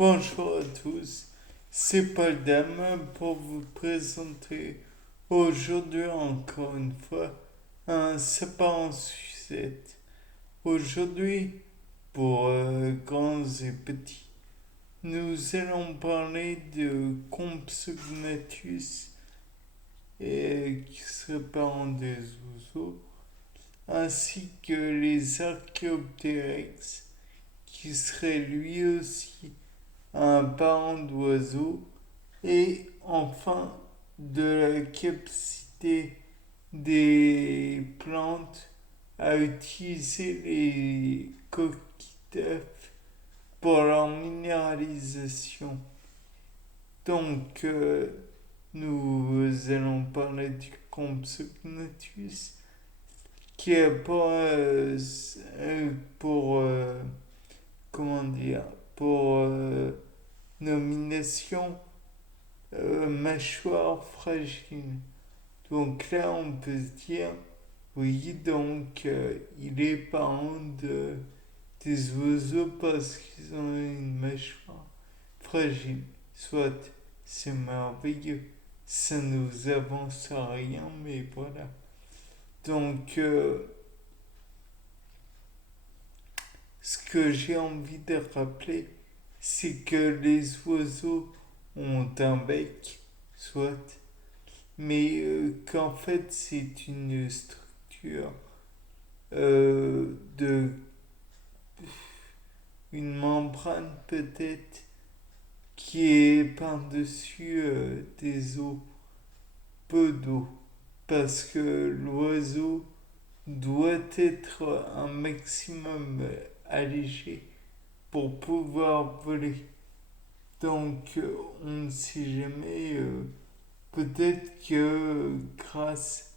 Bonjour à tous, c'est Paul Dame pour vous présenter aujourd'hui encore une fois un sapin sucette. Aujourd'hui, pour grands et petits, nous allons parler de Compsognathus qui serait parent des oiseaux, ainsi que les Archaeopteryx qui serait lui aussi un parent d'oiseaux et enfin de la capacité des plantes à utiliser les coquilles d'œufs pour leur minéralisation. Donc, nous allons parler du Compsognathus qui est pour comment dire, pour nomination mâchoire fragile. Donc là, on peut se dire, oui, donc il est parent des oiseaux parce qu'ils ont une mâchoire fragile. Soit, c'est merveilleux. Ça nous avance à rien, mais voilà. Donc, ce que j'ai envie de rappeler, c'est que les oiseaux ont un bec, soit, mais qu'en fait c'est une structure de une membrane peut-être qui est par-dessus des os, peu d'eau, parce que l'oiseau doit être un maximum allégé pour pouvoir voler. Donc on ne sait jamais, peut-être que grâce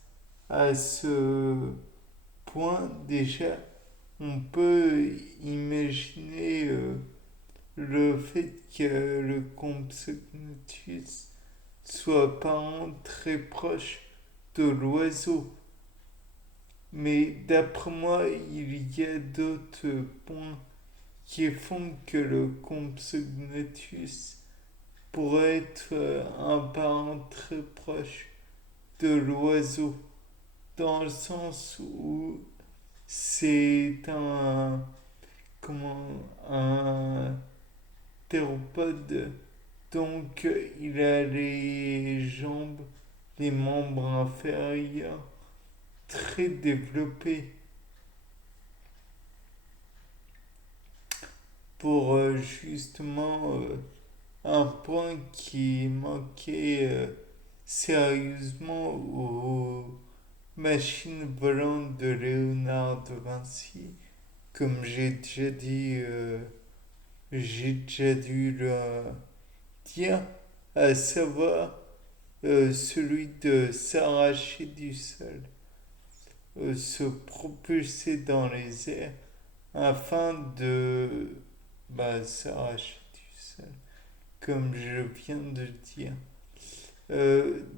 à ce point déjà, on peut imaginer le fait que le Compsognathus soit parent très proche de l'oiseau. Mais d'après moi, il y a d'autres points qui font que le Compsognathus pourrait être un parent très proche de l'oiseau, dans le sens où c'est comment, un théropode, donc il a les jambes, les membres inférieurs très développés pour justement un point qui manquait sérieusement aux machines volantes de Léonard de Vinci, comme j'ai déjà dû le dire, à savoir celui de s'arracher du sol, se propulser dans les airs afin de s'arracher du sol, comme je viens de le dire.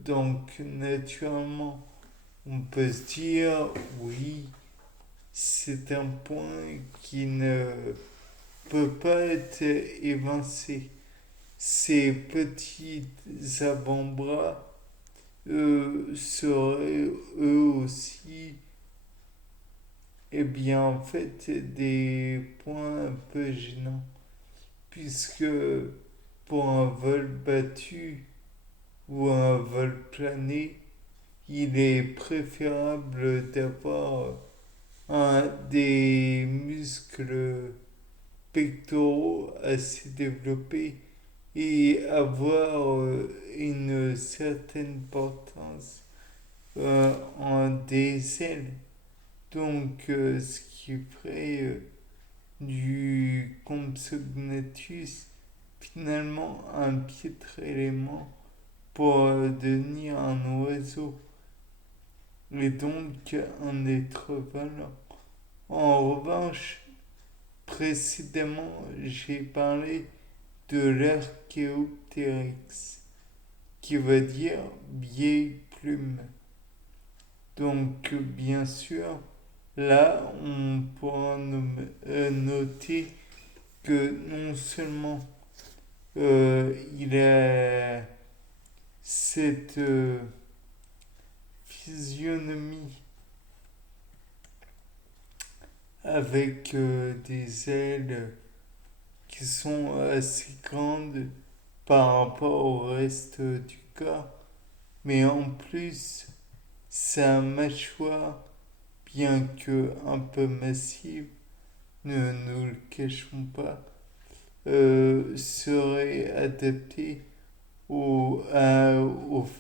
Donc, naturellement, on peut se dire, oui, c'est un point qui ne peut pas être évincé. Ces petits avant-bras seraient eux aussi, eh bien, en fait, des points un peu gênants, puisque pour un vol battu ou un vol plané, il est préférable d'avoir des muscles pectoraux assez développés et avoir une certaine portance en des ailes. Donc, ce qui ferait du Compsognathus finalement un piètre élément pour devenir un oiseau et donc un être volant. En revanche, précédemment, j'ai parlé de l'Archéoptéryx, qui veut dire vieille plume. Donc, bien sûr, là, on pourra noter que non seulement il a cette physionomie avec des ailes qui sont assez grandes par rapport au reste du corps, mais en plus, sa mâchoire, bien que un peu massive, ne nous le cachons pas, serait adaptée au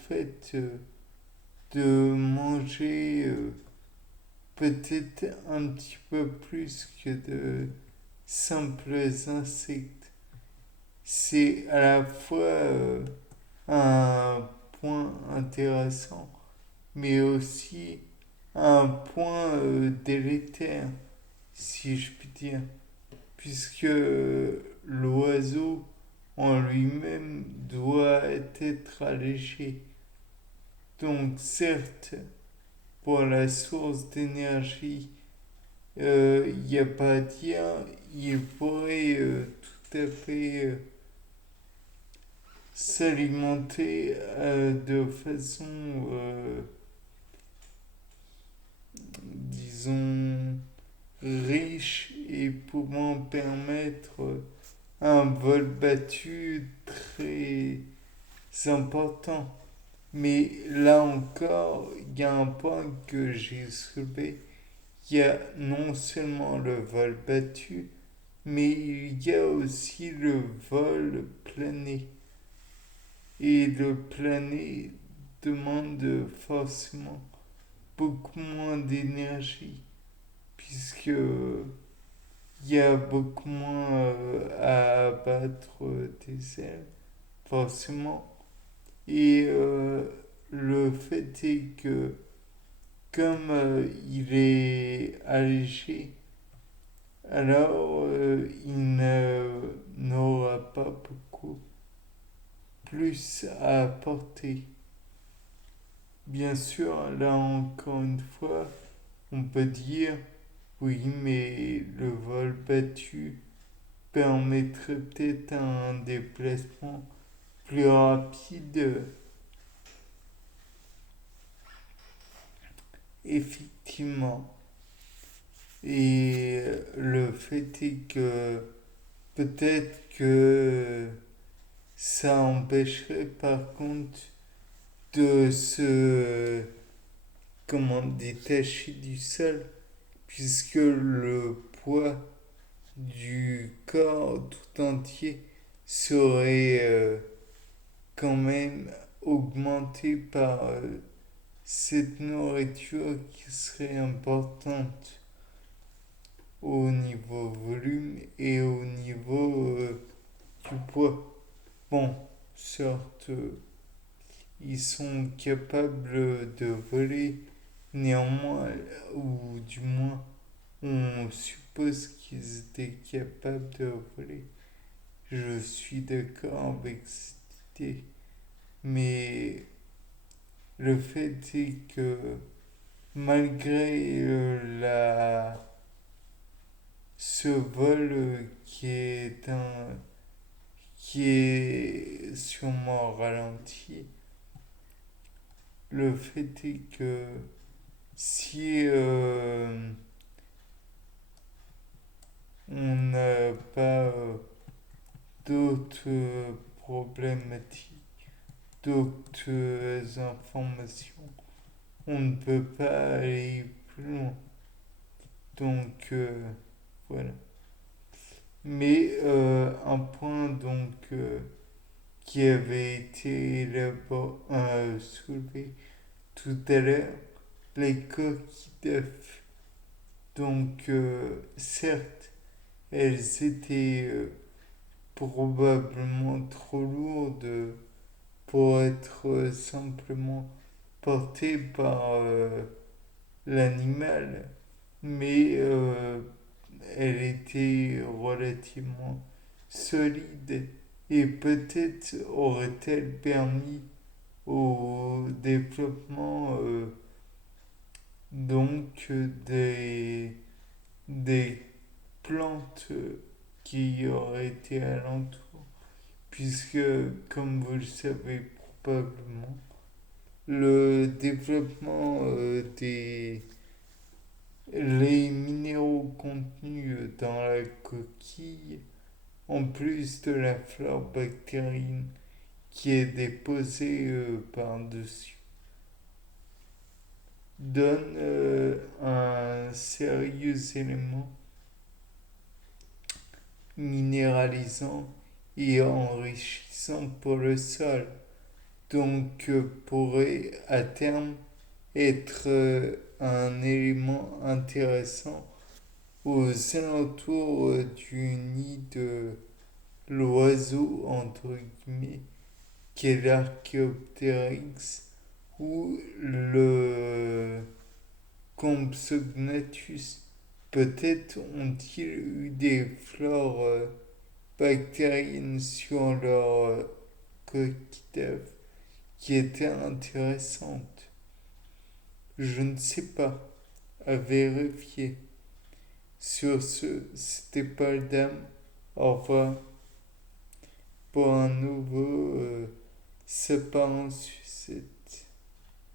fait de manger peut-être un petit peu plus que de simples insectes. C'est à la fois un point intéressant, mais aussi un point délétère, si je puis dire, puisque l'oiseau en lui-même doit être allégé. Donc certes, pour la source d'énergie, il n'y a pas à dire, il pourrait tout à fait s'alimenter de façon, disons, riche et pouvant permettre un vol battu très important. Mais là encore, il y a un point que j'ai soulevé. Il y a non seulement le vol battu, mais il y a aussi le vol plané. Et le plané demande forcément beaucoup moins d'énergie, puisque il y a beaucoup moins à abattre des ailes, forcément. Et le fait est que comme il est allégé, alors n'aura pas beaucoup plus à apporter. Bien sûr, là encore une fois, on peut dire, oui, mais le vol battu permettrait peut-être un déplacement plus rapide. Effectivement. Et le fait est que peut-être que ça empêcherait par contre de se, comment, détacher du sol, puisque le poids du corps tout entier serait quand même augmenté par cette nourriture qui serait importante au niveau volume et au niveau du poids. Bon, certes, ils sont capables de voler, néanmoins, ou du moins, on suppose qu'ils étaient capables de voler. Je suis d'accord avec cette idée, mais le fait est que malgré ce vol qui est sûrement ralenti, le fait est que si on n'a pas d'autres problématiques, d'autres informations, on ne peut pas aller plus loin. Donc voilà. Mais un point donc qui avait été soulevé tout à l'heure, les coquilles d'œufs. Donc certes, elles étaient probablement trop lourdes pour être simplement portées par l'animal, mais elle était relativement solide et peut-être aurait-elle permis au développement donc des plantes qui auraient été alentour, puisque, comme vous le savez probablement, le développement des les minéraux contenus dans la coquille, en plus de la flore bactérienne qui est déposée par-dessus, donne un sérieux élément minéralisant et enrichissant pour le sol, donc pourrait à terme être un élément intéressant aux alentours du nid de l'oiseau, entre guillemets, qu'est l'Archaeopteryx ou le Compsognathus. Peut-être ont-ils eu des flores bactériennes sur leur coquille d'œuf qui étaient intéressantes. Je ne sais pas, à vérifier. Sur ce, c'était pas le dame. Au revoir pour un nouveau sapin en sucette.